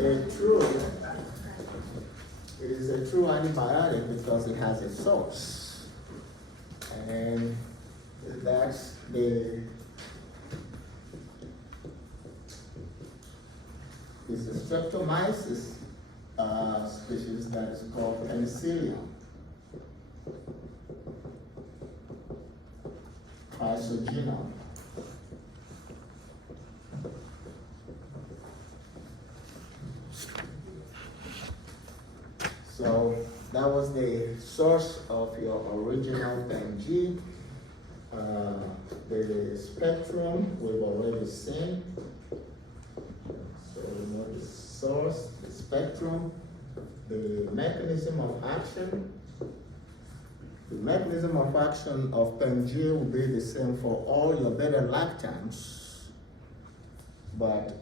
it is a true antibiotic because it has a source. And that's it's a streptomyces species that is called penicillium isogenome. So that was the source of your original PNG. The spectrum we've already seen. So we know the source, the spectrum, the mechanism of action. The mechanism of action of PNG will be the same for all your beta-lactams, but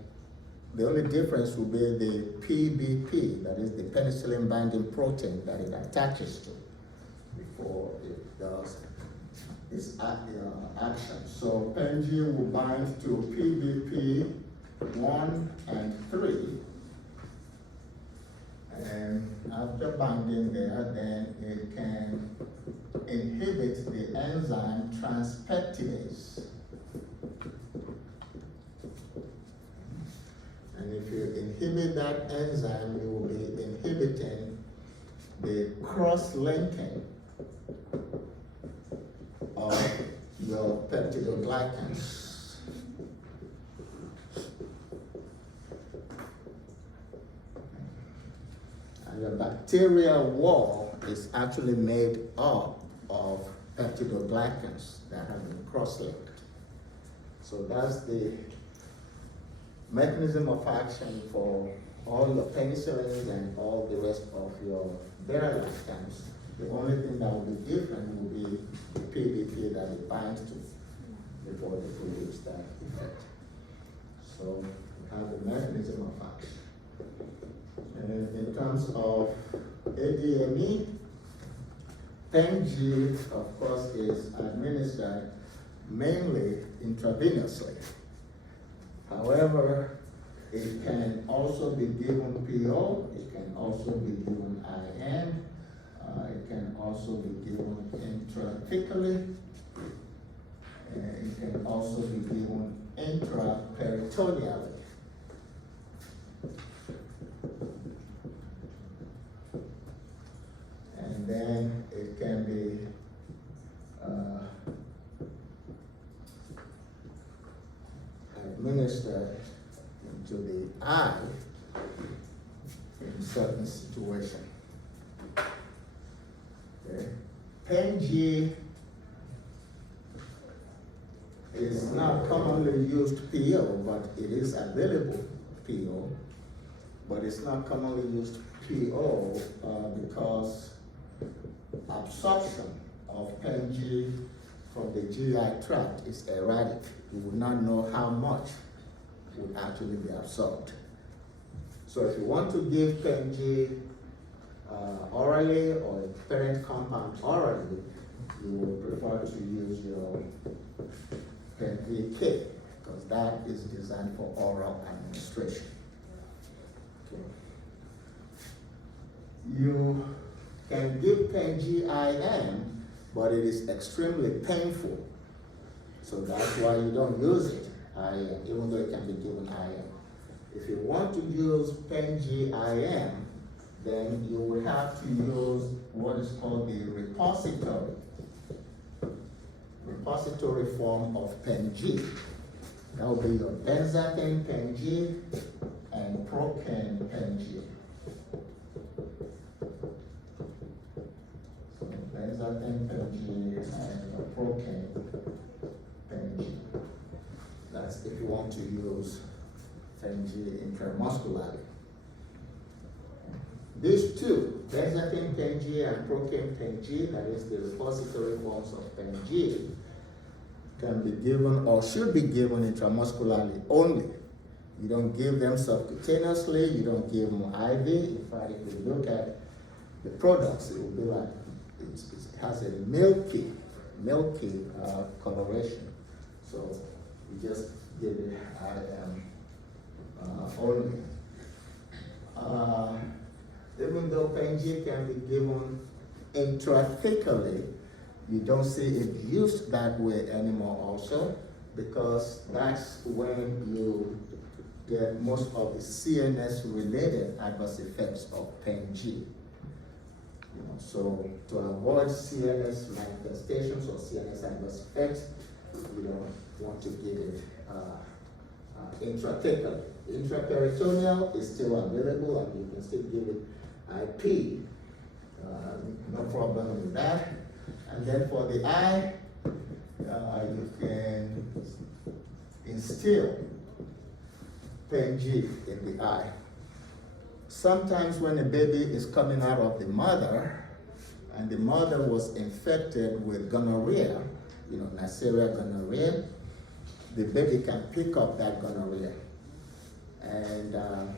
the only difference will be the PBP, that is the penicillin binding protein that it attaches to before it does its action. So PNG will bind to PBP 1 and 3, and after binding there, then it can inhibit the enzyme transpeptidase. And if you inhibit that enzyme, you will be inhibiting the cross-linking of your peptidoglycans. And the bacterial wall is actually made up of peptidoglycans that have been cross-linked. So that's the mechanism of action for all your penicillins and all the rest of your beta-lactams. The only thing that will be different will be the PBP that it binds to before they produce that effect. So we have the mechanism of action. And in terms of ADME, PNG, of course, is administered mainly intravenously. However, it can also be given PO, it can also be given IM, it can also be given intrathecally, and it can also be given intraperitoneally. And then it can be administered into the eye in certain situations. Okay. PNG is not commonly used PO, but it is available PO, but it's not commonly used PO because absorption of PNG from the GI tract is erratic. You would not know how much would actually be absorbed. So if you want to give PNG orally or a parent compound orally, you would prefer to use your PNVK because that is designed for oral administration. Okay. You can give PNG IM, but it is extremely painful. So that's why you don't use it IM, even though it can be given IM. If you want to use PNG IM, then you will have to use what is called the repository form of PNG. That will be your benzathine PNG and procaine PNG. So benzathine PNG and procaine PNG. That's if you want to use PNG intramuscularly. These two, benzathine PNG and procaine PNG, that is the repository forms of PNG, can be given or should be given intramuscularly only. You don't give them subcutaneously, you don't give them IV. In fact, if you look at the products, it will be like, it has a milky coloration. So you just give it IM only. Even though Pen-G can be given intrathecally, you don't see it used that way anymore also, because that's when you get most of the CNS-related adverse effects of Pen-G. So to avoid CNS manifestations or CNS adverse effects, you don't want to give it intrathecally. Intraperitoneal is still available, and you can still give it IP. No problem with that. And then for the eye, you can instill Pen-G in the eye. Sometimes when a baby is coming out of the mother, and the mother was infected with gonorrhea, Neisseria gonorrhea, the baby can pick up that gonorrhea. And the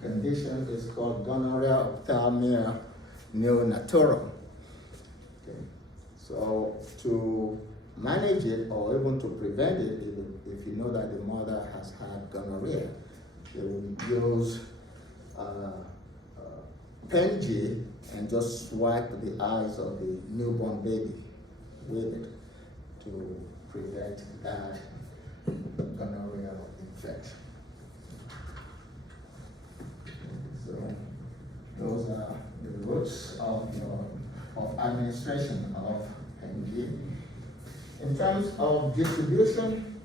condition is called gonorrhea ophthalmia neonatorum. Okay. So to manage it or even to prevent it, if you know that the mother has had gonorrhea, they will use Pen-G and just swipe the eyes of the newborn baby with it to prevent that gonorrhea infection. So those are the routes of administration of Pen-G. In terms of distribution,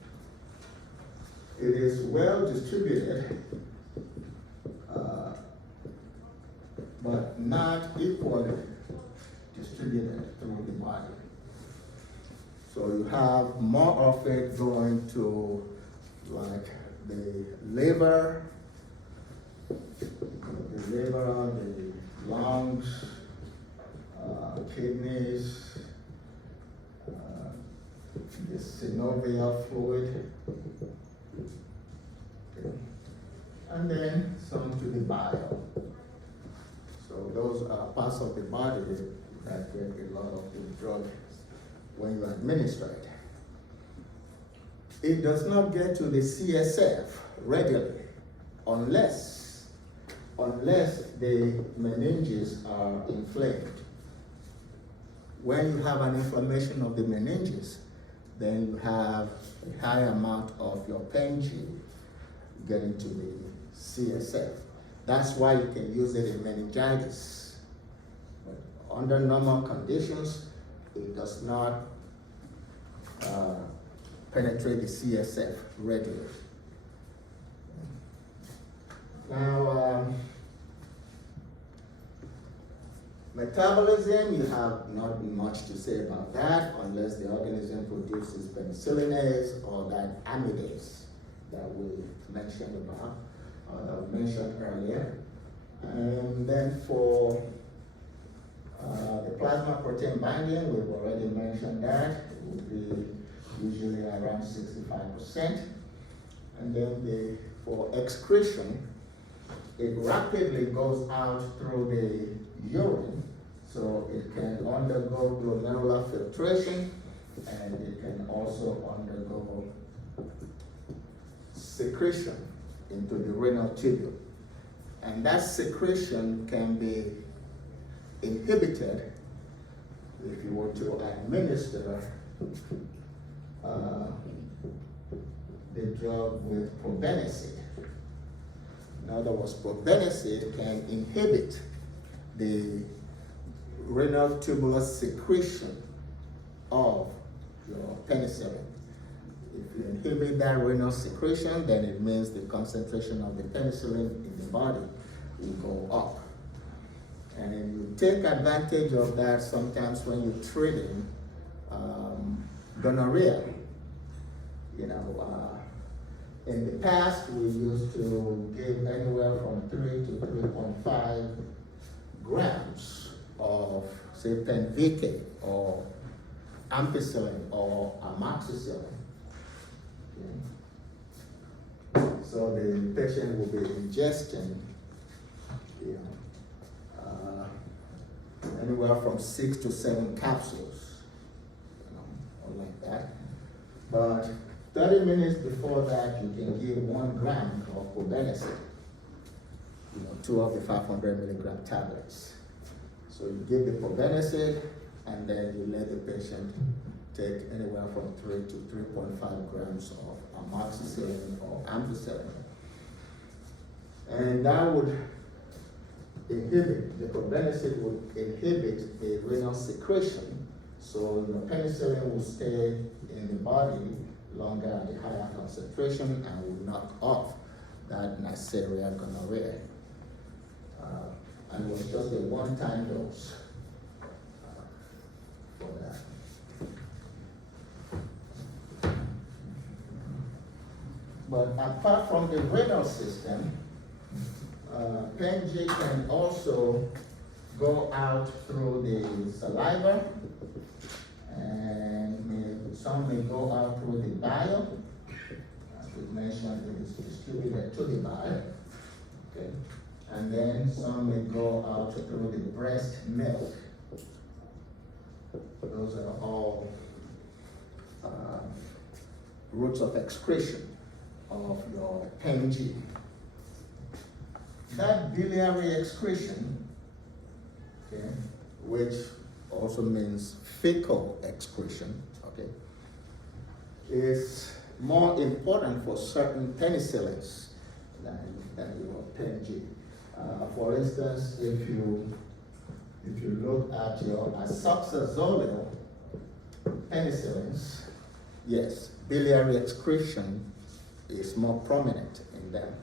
it is well distributed, but not equally distributed through the body. So you have more of it going to like the liver, the lungs, kidneys, the synovial fluid, okay. And then some to the bile. So those are parts of the body that get a lot of the drug when you administer it. It does not get to the CSF readily unless the meninges are inflamed. When you have an inflammation of the meninges, then you have a high amount of your Pen-G getting to the CSF. That's why you can use it in meningitis. But under normal conditions, it does not penetrate the CSF readily. Now, metabolism, you have not much to say about that unless the organism produces penicillinase or that amylase that we mentioned about, that we mentioned earlier. And then for the plasma protein binding, we've already mentioned that. It would be usually around 65%. And then for excretion, it rapidly goes out through the urine, so it can undergo glomerular filtration, and it can also undergo secretion into the renal tubule. And that secretion can be inhibited if you were to administer the drug with probenecid. In other words, probenecid can inhibit the renal tubular secretion of your penicillin. If you inhibit that renal secretion, then it means the concentration of the penicillin in the body will go up. And you take advantage of that sometimes when you're treating gonorrhea. In the past, we used to give anywhere from 3 to 3.5 grams of, say, Penvic or ampicillin or amoxicillin. Okay. So the patient will be ingesting anywhere from 6 to 7 capsules, or like that. But 30 minutes before that, you can give 1 gram of probenecid, 2 of the 500 milligram tablets. So you give the probenecid, and then you let the patient take anywhere from 3 to 3.5 grams of amoxicillin or ampicillin. And that would inhibit, the probenecid would inhibit the renal secretion, so penicillin will stay in the body longer at a higher concentration and will knock off that Neisseria gonorrhea. And it was just a one-time dose for that. But apart from the renal system, PENG can also go out through the saliva, and some may go out through the bile. As we mentioned, it is distributed to the bile. Okay. And then some may go out through the breast milk. Those are all routes of excretion of your PENG. That biliary excretion, okay, which also means fecal excretion, okay, is more important for certain penicillins than your PENG. For instance, if you look at your asoxazolil penicillins, yes, biliary excretion is more prominent in them.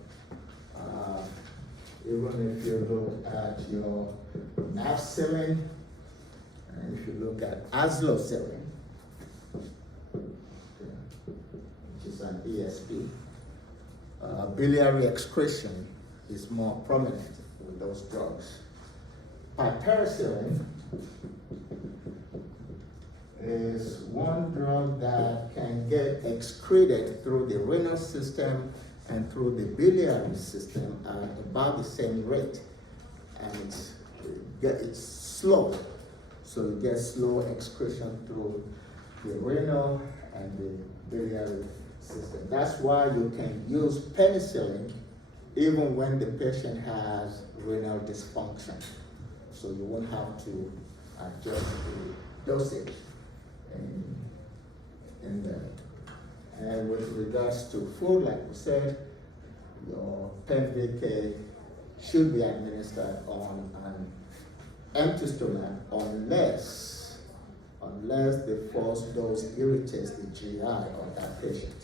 Even if you look at your nafcillin, and if you look at azlocillin, which is an ESP, biliary excretion is more prominent with those drugs. Piperacillin is one drug that can get excreted through the renal system and through the biliary system at about the same rate. And it's slow. So you get slow excretion through the renal and the biliary system. That's why you can use penicillin even when the patient has renal dysfunction. So you won't have to adjust the dosage in there. And with regards to food, like we said, your PENVK should be administered on an empty stomach unless the first dose irritates the GI of that patient.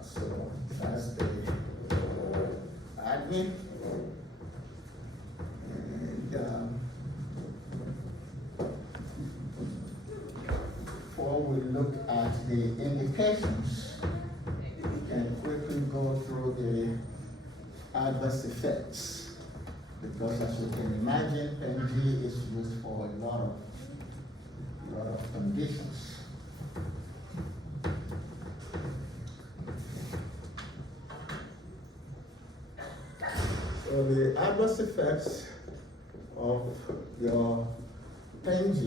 So that's the admin. And before we look at the indications, we can quickly go through the adverse effects, because as you can imagine, PENG is used for a lot of conditions. So the adverse effects of your PENG,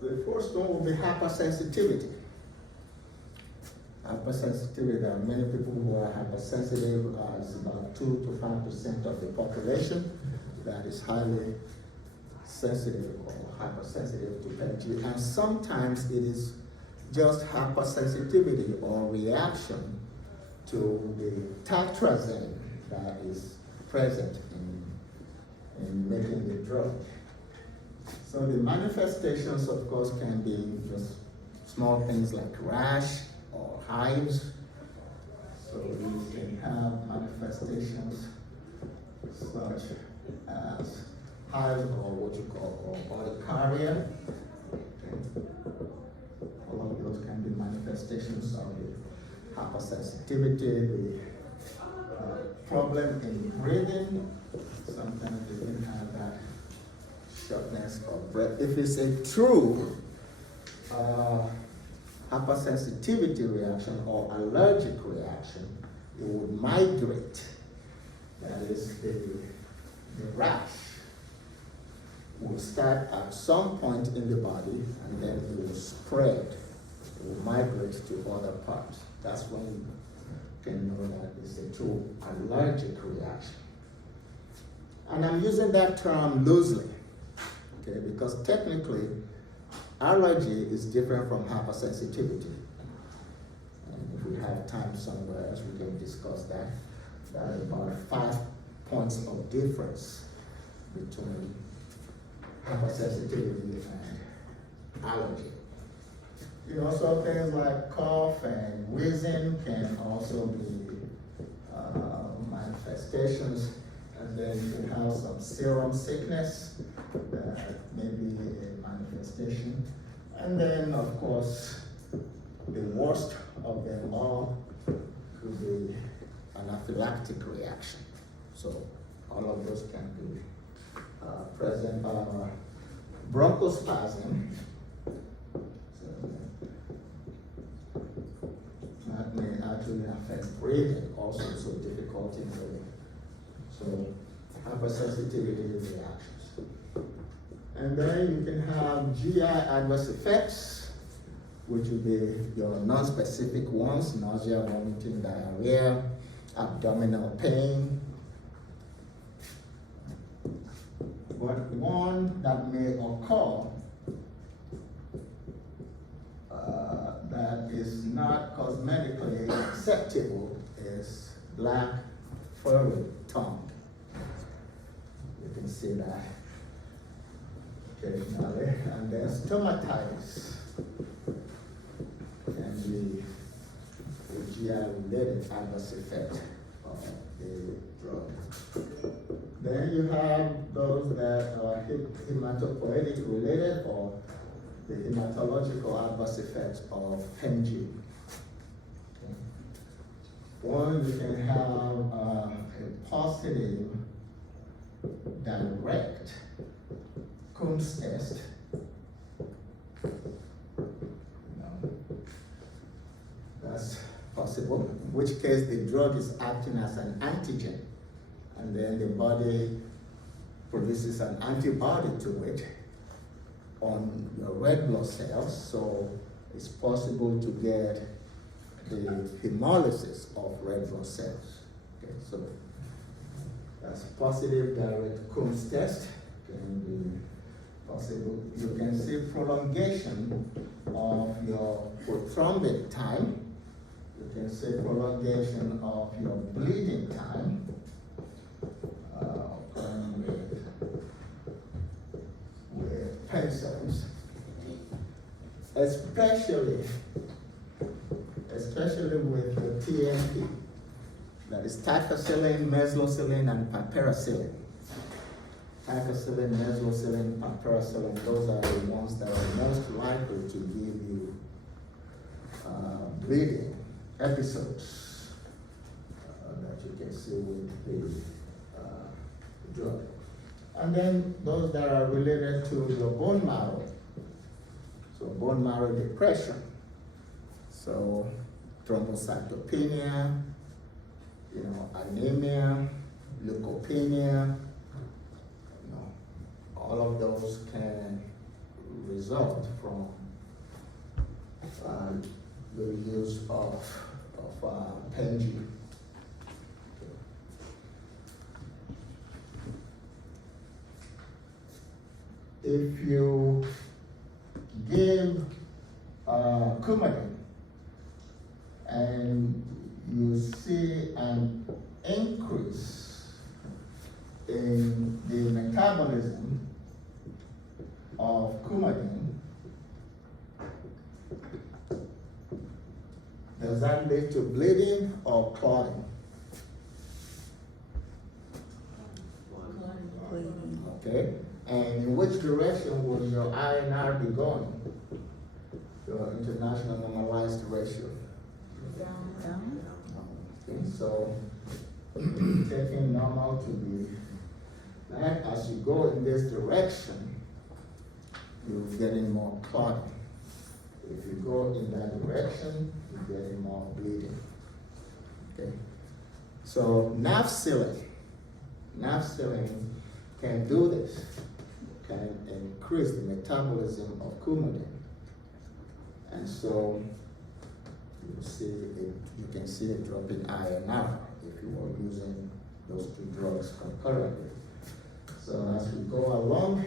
the first one will be hypersensitivity. Hypersensitivity, there are many people who are hypersensitive, it's about 2 to 5% of the population that is highly sensitive or hypersensitive to PENG. And sometimes it is just hypersensitivity or reaction to the tartrazine that is present in making the drug. So the manifestations, of course, can be just small things like rash or hives. So you can have manifestations such as hives or what you call urticaria. Okay. All of those can be manifestations of the hypersensitivity, the problem in breathing. Sometimes you can have that shortness of breath. If it's a true hypersensitivity reaction or allergic reaction, it would migrate. That is, the rash will start at some point in the body and then it will spread. It will migrate to other parts. That's when you can know that it's a true allergic reaction. And I'm using that term loosely, okay, because technically allergy is different from hypersensitivity. And if we have time somewhere else, we can discuss that. There are about 5 points of difference between hypersensitivity and allergy. You know, so things like cough and wheezing can also be manifestations. And then you can have some serum sickness, maybe a manifestation. And then, of course, the worst of them all could be anaphylactic reaction. So all of those can be present. Bronchospasm, so that may actually affect breathing, also, so difficulty in breathing. So hypersensitivity reactions. And then you can have GI adverse effects, which would be your non-specific ones: nausea, vomiting, diarrhea, abdominal pain. But one that may occur that is not cosmetically acceptable is black furry tongue. You can see that occasionally. And then stomatitis can be a GI-related adverse effect of the drug. Then you have those that are hematopoietic related, or the hematological adverse effects of PENG. Okay. One, you can have a positive direct Coombs test. That's possible, in which case the drug is acting as an antigen, and then the body produces an antibody to it on your red blood cells, so it's possible to get the hemolysis of red blood cells. Okay, so that's positive direct Coombs test can be possible. You can see prolongation of your prothrombin time. You can see prolongation of your bleeding time. With pencils, especially with the TNP, that is ticagrelin, mezlocillin, and piperacillin. Ticagrelin, mezlocillin, piperacillin, those are the ones that are most likely to give you bleeding episodes that you can see with the drug. And then those that are related to your bone marrow. So bone marrow depression. So thrombocytopenia, anemia, leukopenia, all of those can result from the use of PENG. If you give Coumadin and you see an increase in the metabolism of Coumadin, does that lead to bleeding or clotting? Okay. And in which direction will your INR be going? Your international normalized ratio? Down. Okay, so taking normal to be that, as you go in this direction, you're getting more clotting. If you go in that direction, you're getting more bleeding. Okay. So nafcillin can do this, can increase the metabolism of coumadin. And so you can see a drop in INR if you are using those two drugs concurrently. So as we go along,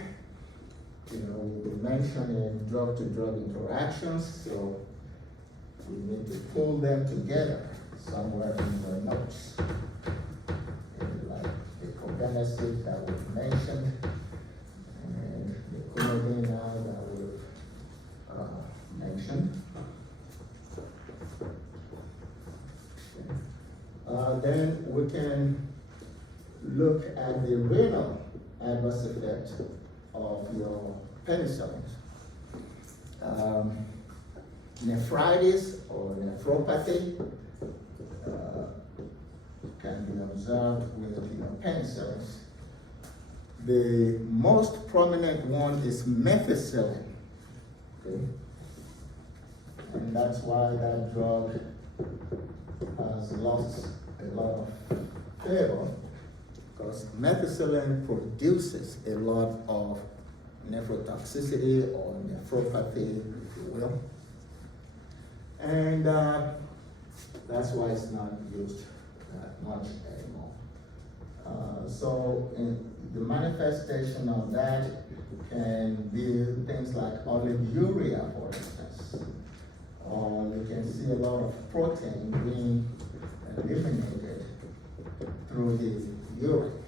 we'll be mentioning drug-to-drug interactions, so we need to pull them together somewhere in the notes. Like the cobenecid that we've mentioned, and the coumadin that we've mentioned. Then we can look at the renal adverse effect of your penicillin. Nephritis or nephropathy can be observed with penicillins. The most prominent one is methicillin, okay? And that's why that drug has lost a lot of favor, because methicillin produces a lot of nephrotoxicity or nephropathy, if you will. And that's why it's not used that much anymore. So the manifestation of that can be things like oliguria, for instance. Or you can see a lot of protein being eliminated through the urine.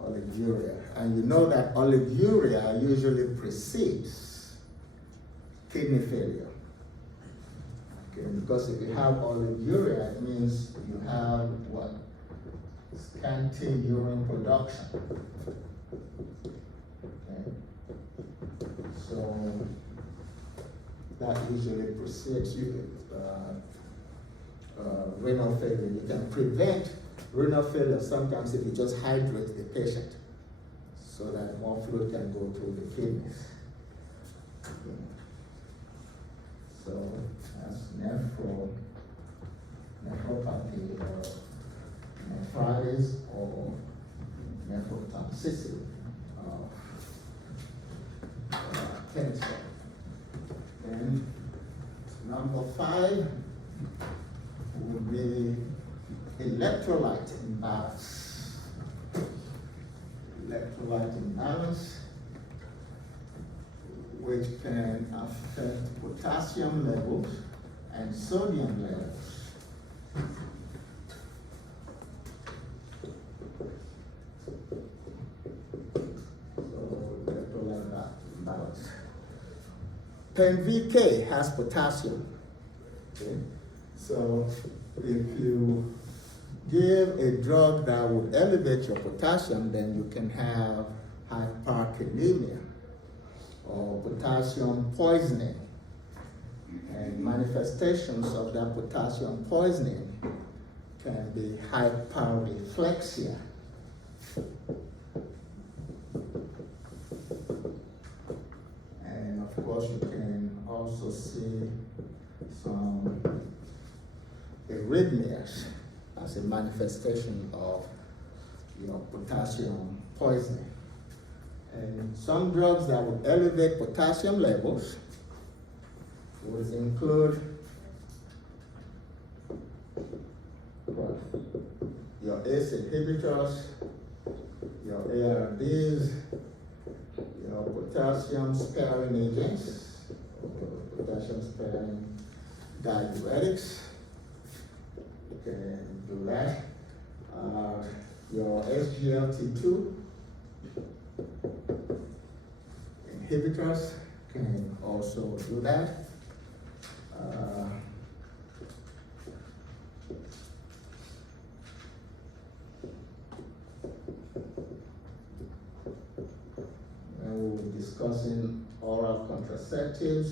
Oliguria. And you know that oliguria usually precedes kidney failure. Okay, because if you have oliguria, it means you have what? Scanty urine production. Okay. So that usually precedes renal failure. You can prevent renal failure sometimes if you just hydrate the patient so that more fluid can go through the kidneys. Okay. So that's nephropathy or nephritis or nephrotoxicity of cancer. And number 5 would be electrolyte imbalance. Electrolyte imbalance, which can affect potassium levels and sodium levels. So electrolyte imbalance. PenVK has potassium. Okay? So if you give a drug that would elevate your potassium, then you can have hyperkalemia or potassium poisoning. And manifestations of that potassium poisoning can be hyperreflexia. And of course, you can also see some arrhythmias as a manifestation of potassium poisoning. And some drugs that would elevate potassium levels would include your ACE inhibitors, your ARBs, your potassium sparing agents, potassium sparing diuretics. You can do that. Your SGLT2 inhibitors can also do that. And we'll be discussing oral contraceptives.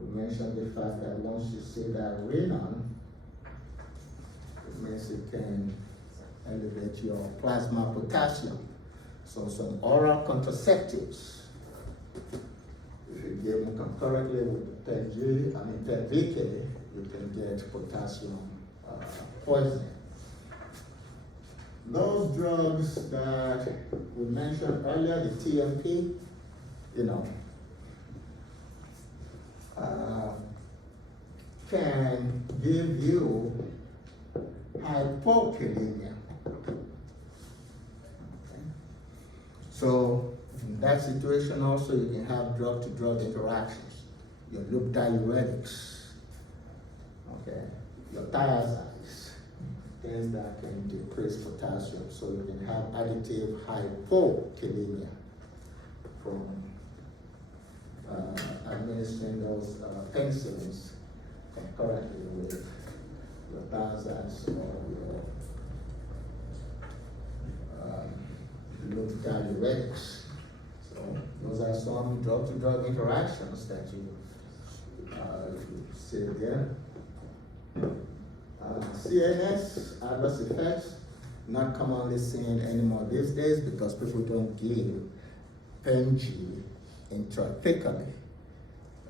We mentioned the fact that once you see that renin, it means it can elevate your plasma potassium. So some oral contraceptives, if you give them concurrently with PenVK, you can get potassium poisoning. those drugs that we mentioned earlier, the TMP, you know, can give you hypokalemia. Okay. So in that situation also you can have drug-to-drug interactions. Your loop diuretics, okay, your thiazides, things that can decrease potassium, so you can have additive hypokalemia from administering those penicillins concurrently with your thiazides or your loop diuretics. So those are some drug-to-drug interactions that you see there. CNS adverse effects, not commonly seen anymore these days because people don't give PENG intrathecally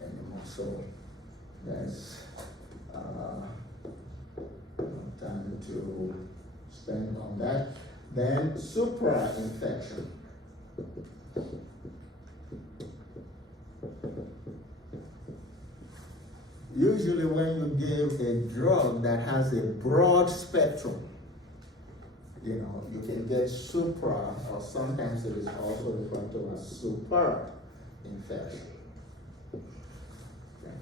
anymore. So there's no time to spend on that. Then supra-infection. Usually when you give a drug that has a broad spectrum, you know, you can get supra, or sometimes it is also referred to as super infection. Okay.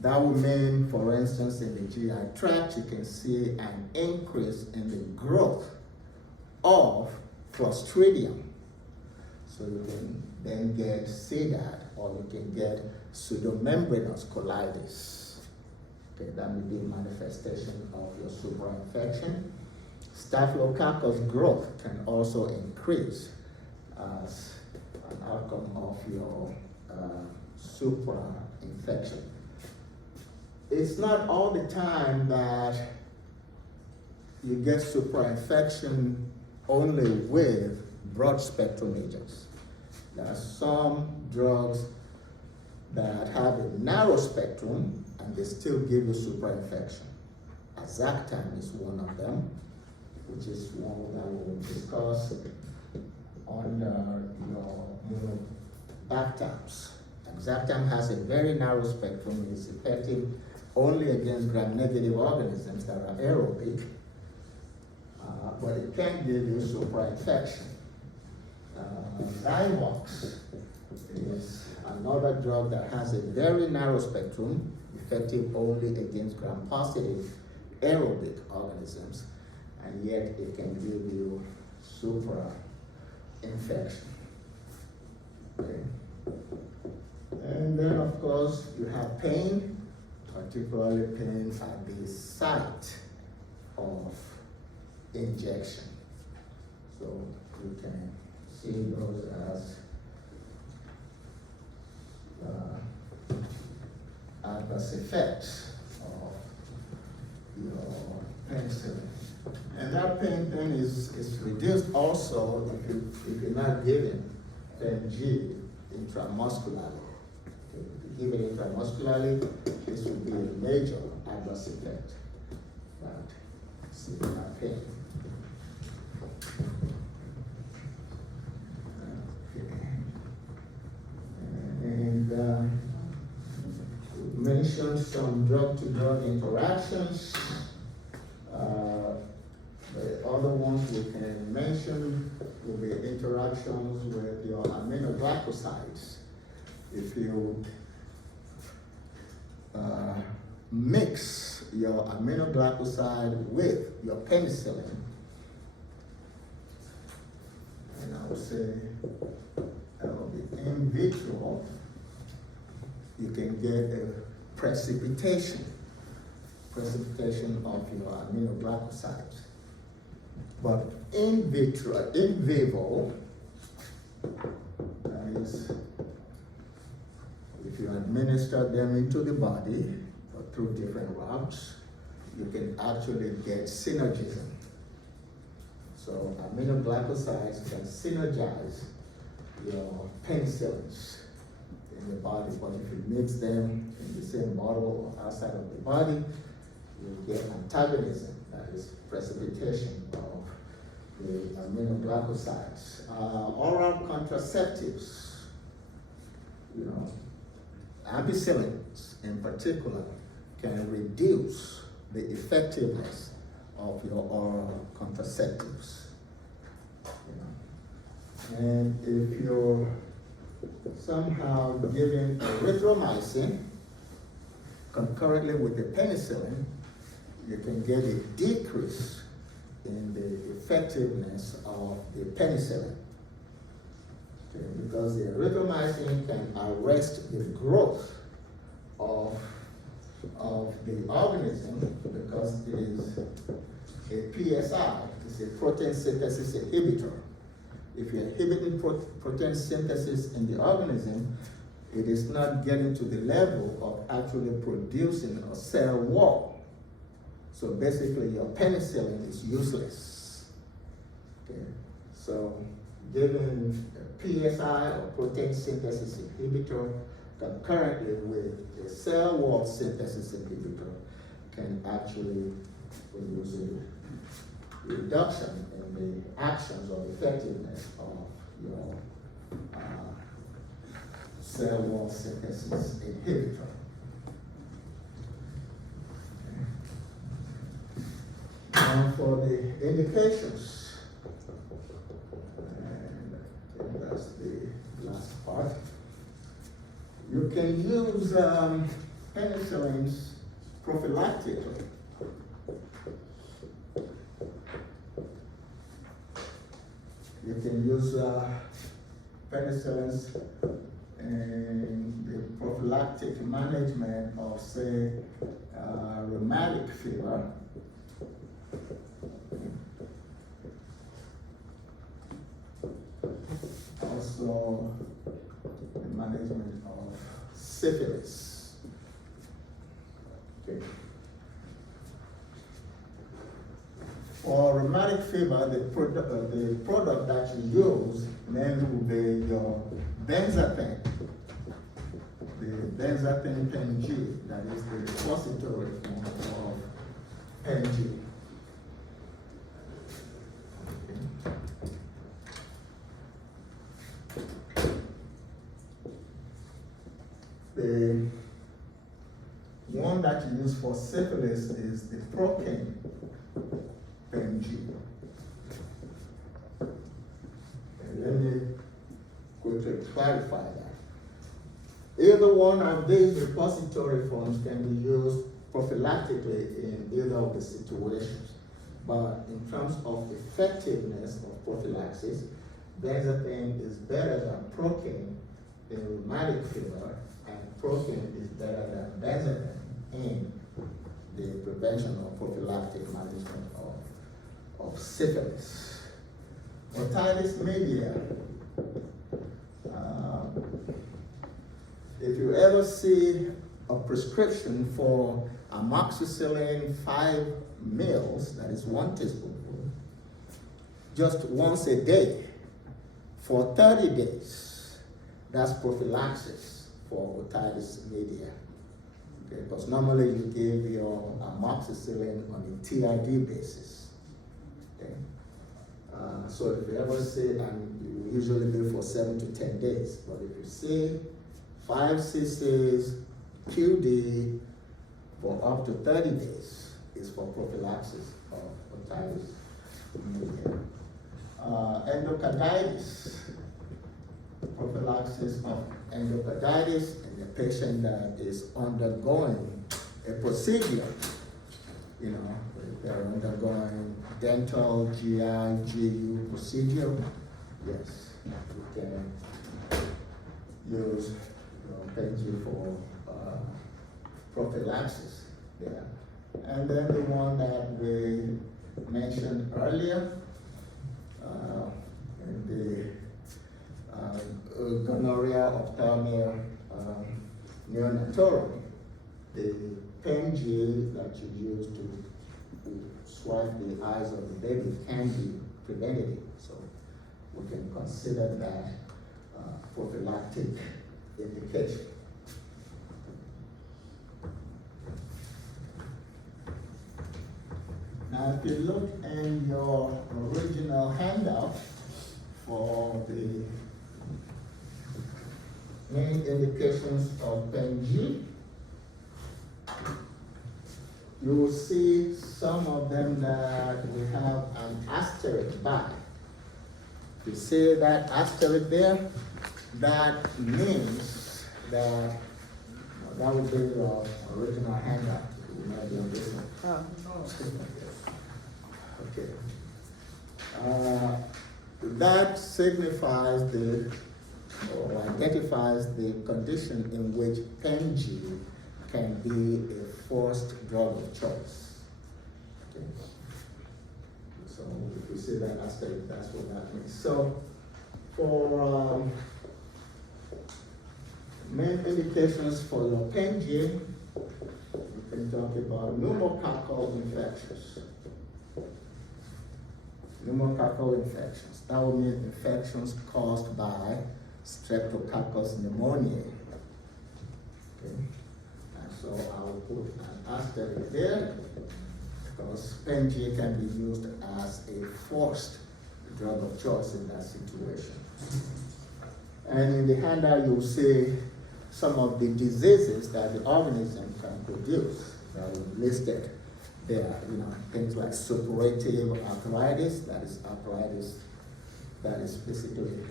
That would mean, for instance, in the GI tract, you can see an increase in the growth of Clostridium. So you can then get CDAD, or you can get pseudomembranous colitis. Okay, that may be a manifestation of your supra-infection. Staphylococcus growth can also increase as an outcome of your supra-infection. It's not all the time that you get supra-infection only with broad spectrum agents. There are some drugs that have a narrow spectrum and they still give you supra-infection. Azactam is one of them, which is one that we'll discuss under your Bactams. Azactam has a very narrow spectrum. It's effective only against gram-negative organisms that are aerobic, but it can give you supra-infection. Zymox is another drug that has a very narrow spectrum, effective only against gram-positive aerobic organisms, and yet it can give you supra-infection. Okay. And then, of course, you have pain, particularly pain at the site of injection. So you can see those as adverse effects of your penicillin. And that pain then is reduced also if you're not giving PENG intramuscularly. If you give it intramuscularly, this would be a major adverse effect. But see that pain. And we mentioned some drug-to-drug interactions. The other ones we can mention will be interactions with your aminoglycosides. If you mix your aminoglycoside with your penicillin, and I would say that will be in vitro, you can get a precipitation of your aminoglycosides. But in vitro, in vivo, that is, if you administer them into the body or through different routes, you can actually get synergism. So aminoglycosides can synergize your penicillins in the body, but if you mix them in the same bottle or outside of the body, you get antagonism, that is precipitation of the aminoglycosides. Oral contraceptives, ampicillins in particular can reduce the effectiveness of your oral contraceptives. And if you're somehow giving erythromycin concurrently with the penicillin, you can get a decrease in the effectiveness of the penicillin. Okay, because the erythromycin can arrest the growth of the organism because it is a PSI, it's a protein synthesis inhibitor. If you're inhibiting protein synthesis in the organism, it is not getting to the level of actually producing a cell wall. So basically your penicillin is useless. Okay? So giving a PSI or protein synthesis inhibitor concurrently with a cell wall synthesis inhibitor can actually produce a reduction in the actions or effectiveness of your cell wall synthesis inhibitor. Now for the indications, and I think that's the last part. You can use penicillins prophylactically. You can use penicillins in the prophylactic management of, say, rheumatic fever. Also, the management of syphilis. Okay. For rheumatic fever, the product that you use mainly will be your benzathine, the benzathine pen G, that is the repository form of pen G. The one that you use for syphilis is the procaine pen G. And let me quickly clarify that. Either one of these repository forms can be used prophylactically in either of the situations. But in terms of effectiveness of prophylaxis, benzathine is better than procaine in rheumatic fever, and procaine is better than benzathine in the prevention or prophylactic management of syphilis. Otitis media. If you ever see a prescription for amoxicillin 5 mils, that is 1 teaspoonful, just once a day for 30 days, that's prophylaxis for otitis media. Okay, because normally you give your amoxicillin on a TID basis. Okay? So if you ever see, and you usually do for 7 to 10 days, but if you see 5 cc's QD for up to 30 days is for prophylaxis of otitis media. Endocarditis, prophylaxis of endocarditis in a patient that is undergoing a procedure. If they're undergoing dental, GI, GU procedure, yes, we can use pen for prophylaxis there. And then the one that we mentioned earlier, the gonorrhea, ophthalmia, neonatorum, the pen G that you use to swipe the eyes of the baby can be preventative. So we can consider that prophylactic indication. Now, if you look in your original handout for the main indications of PNG, you will see some of them that we have an asterisk by. You see that asterisk there? That means that that would be your original handout. It might be on this one. Okay. That signifies or identifies the condition in which PNG can be a forced drug of choice. Okay. So if we see that aspect, that's what that means. So for main indications for your PNG, we can talk about pneumococcal infections. Pneumococcal infections. That will mean infections caused by Streptococcus pneumoniae. Okay. And so I will put an asterisk there because PNG can be used as a forced drug of choice in that situation. And in the handout, you'll see some of the diseases that the organism can produce that are listed there. Things like suppurative arthritis, that is arthritis that is basically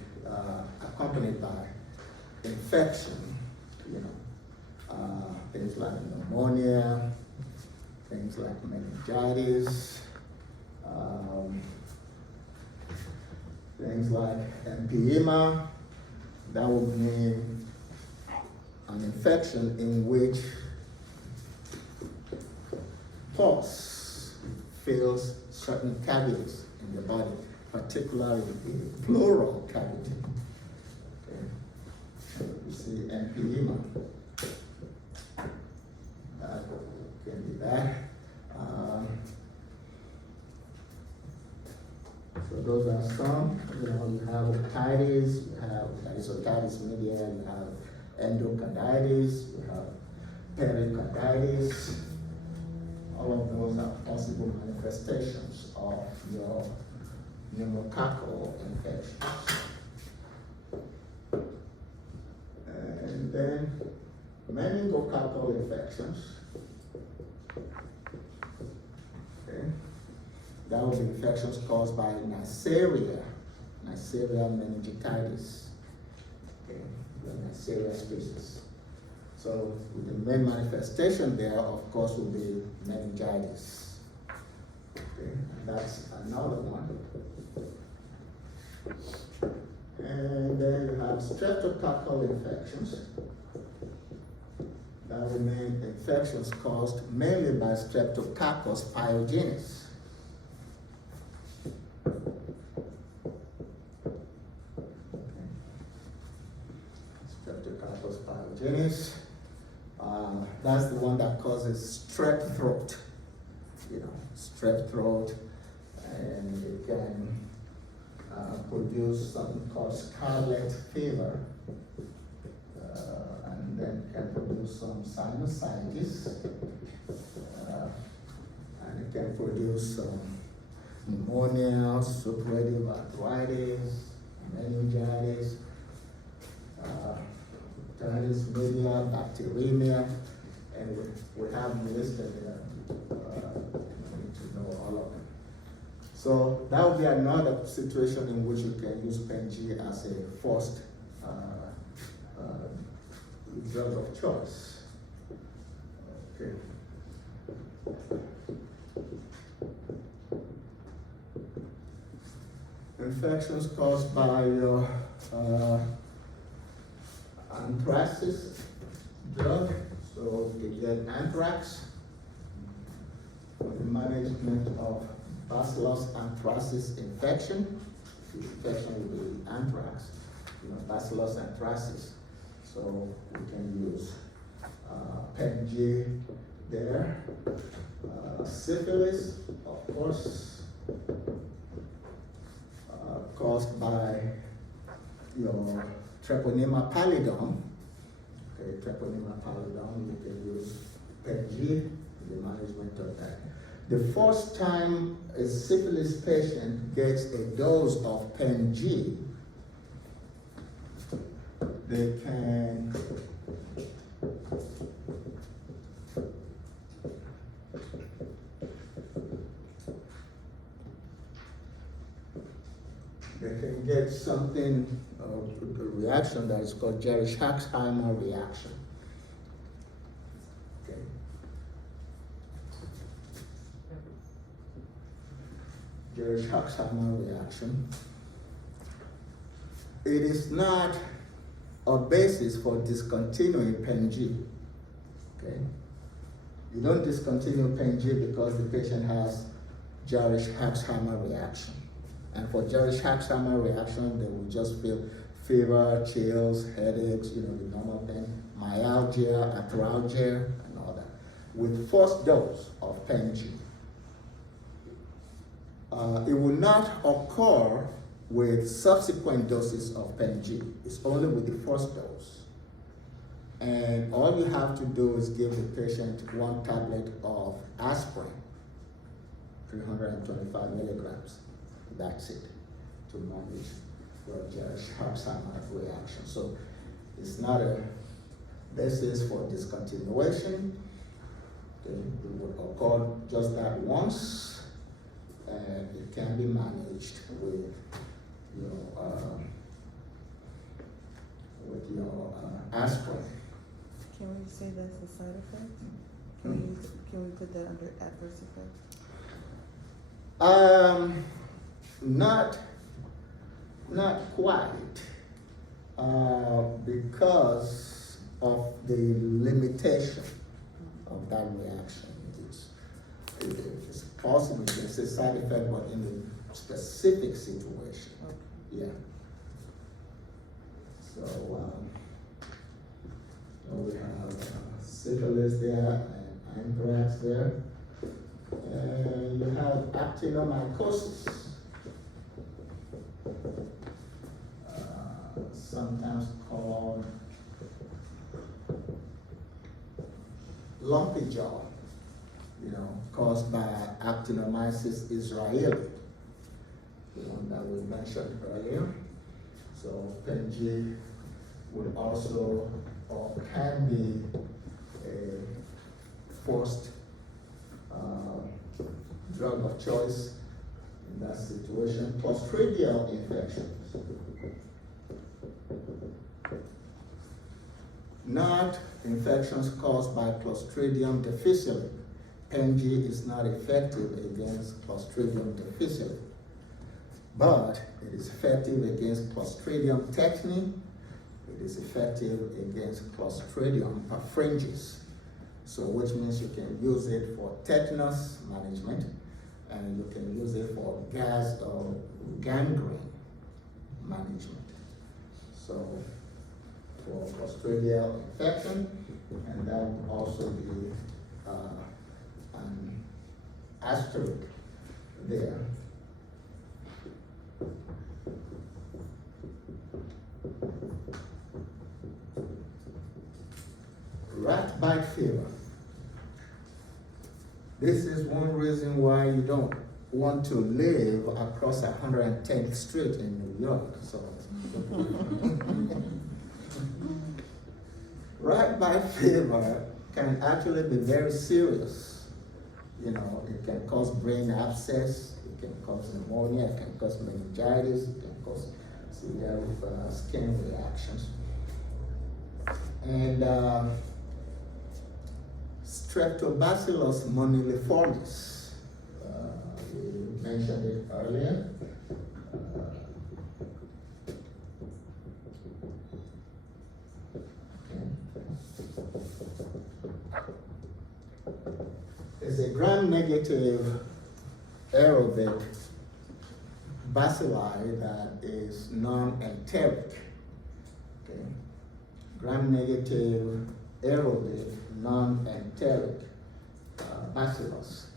accompanied by infection, things like pneumonia, things like meningitis, things like empyema. That would mean an infection in which pus fills certain cavities in the body, particularly the pleural cavity. Okay. So you see empyema. That can be that. So those are some. You have otitis, that is otitis media, you have endocarditis, you have pericarditis. All of those are possible manifestations of your pneumococcal infections. And then meningococcal infections. Okay. That would be infections caused by Neisseria meningitis. Okay, the Neisseria species. So the main manifestation there, of course, will be meningitis. Okay, and that's another one. And then you have streptococcal infections. That will mean infections caused mainly by Streptococcus pyogenes. Streptococcus pyogenes. That's the one that causes strep throat. Strep throat, and it can produce something called scarlet fever, and then can produce some sinusitis, and it can produce some pneumonia, suppurative arthritis, meningitis, otitis media, bacteremia, and we have them listed there. You need to know all of them. So that would be another situation in which you can use PNG as a forced drug of choice. Okay. Infections caused by anthracis drug. So you get anthrax, the management of Bacillus anthracis infection. The infection will be anthrax, Bacillus anthracis. So we can use PNG there. Syphilis, of course, caused by your Treponema pallidum. Okay, Treponema pallidum, you can use PNG in the management of that. The first time a syphilis patient gets a dose of pen G, they can get something, a reaction that is called Jerisch-Herxheimer reaction. Okay. Jerisch-Herxheimer reaction. It is not a basis for discontinuing pen G. Okay. You don't discontinue pen G because the patient has Jerisch-Herxheimer reaction. And for Jerisch-Herxheimer reaction, they will just feel fever, chills, headaches, the normal thing, myalgia, arthralgia, and all that. With first dose of pen G. It will not occur with subsequent doses of pen G. It's only with the first dose. And all you have to do is give the patient 1 tablet of aspirin, 325 milligrams. That's it, to manage your Jerisch-Herxheimer reaction. So it's not a basis for discontinuation. It would occur just that once, and it can be managed with your aspirin. Can we say that's a side effect? Can we put that under adverse effect? Not quite, because of the limitation of that reaction. It's possible it's a side effect, but in a specific situation. Okay. Yeah. So we have syphilis there and anthrax there. And you have actinomycosis, sometimes called lumpy jaw, caused by Actinomyces israeli, the one that we mentioned earlier. So pen G would also, or can be, a forced drug of choice in that situation. Clostridial infections. Not infections caused by Clostridium difficile. Pen G is not effective against Clostridium difficile, but it is effective against Clostridium tetani. It is effective against Clostridium perfringens. So which means you can use it for tetanus management, and you can use it for gas or gangrene management. So for Clostridial infection, and that would also be an asterisk there. Rat bite fever. This is one reason why you don't want to live across 110th Street in New York. So, rat bite fever can actually be very serious. It can cause brain abscess, it can cause pneumonia, it can cause meningitis, it can cause severe skin reactions. And Streptobacillus moniliformis, we mentioned it earlier. It's a gram-negative aerobic bacilli that is non-enteric. Okay. Gram-negative aerobic non-enteric bacillus.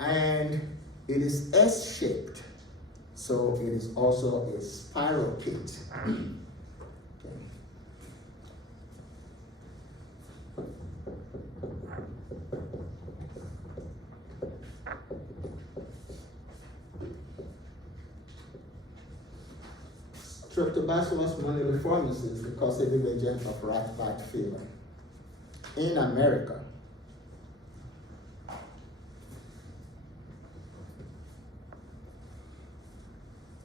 And it is S-shaped, so it is also a spirochete. Streptobacillus moniliformis is the causative agent of rat bite fever in America.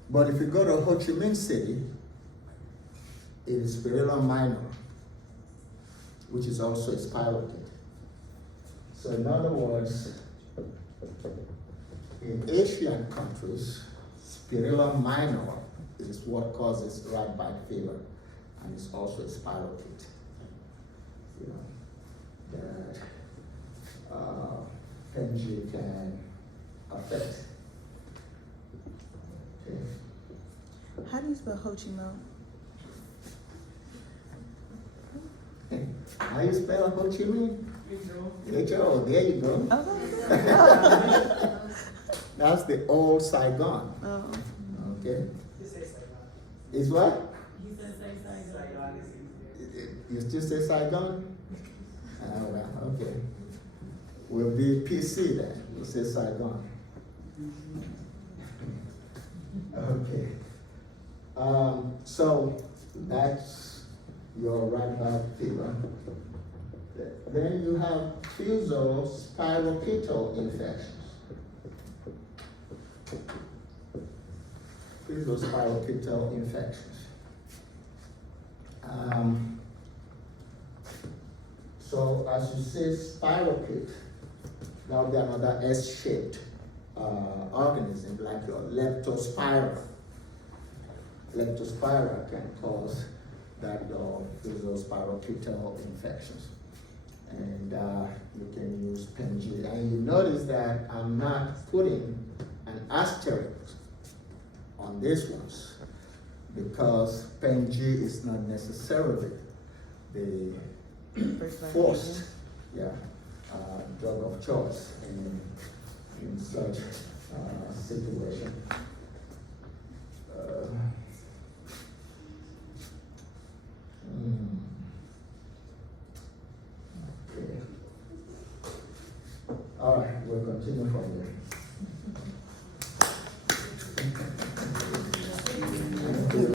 But if you go to Ho Chi Minh City, it is Spirilla minor, which is also a spirochete. So in other words, in Asian countries, Spirilla minor is what causes rat bite fever, and it's also a spirochete. You know, that Penji can affect. Okay. How do you spell Ho Chi Mo? How you spell Ho Chi Minh? H-O, there you go. Okay. That's the old Saigon. Oh. Okay. You say Saigon. Is what? He says Saigon. You still say Saigon? Oh, well, okay. We'll be PC then. We'll say Saigon. Okay. So that's your right back fever. Then you have fusospirochetal infections. Fusospirochetal infections. So as you say spirochete, that would be another S-shaped organism like your leptospira. Leptospira can cause that your fusospirochetal infections. And you can use Penji. And you notice that I'm not putting an asterisk on these ones because Penji is not necessarily the forced drug of choice in such situation. Okay. All right, we'll continue from there.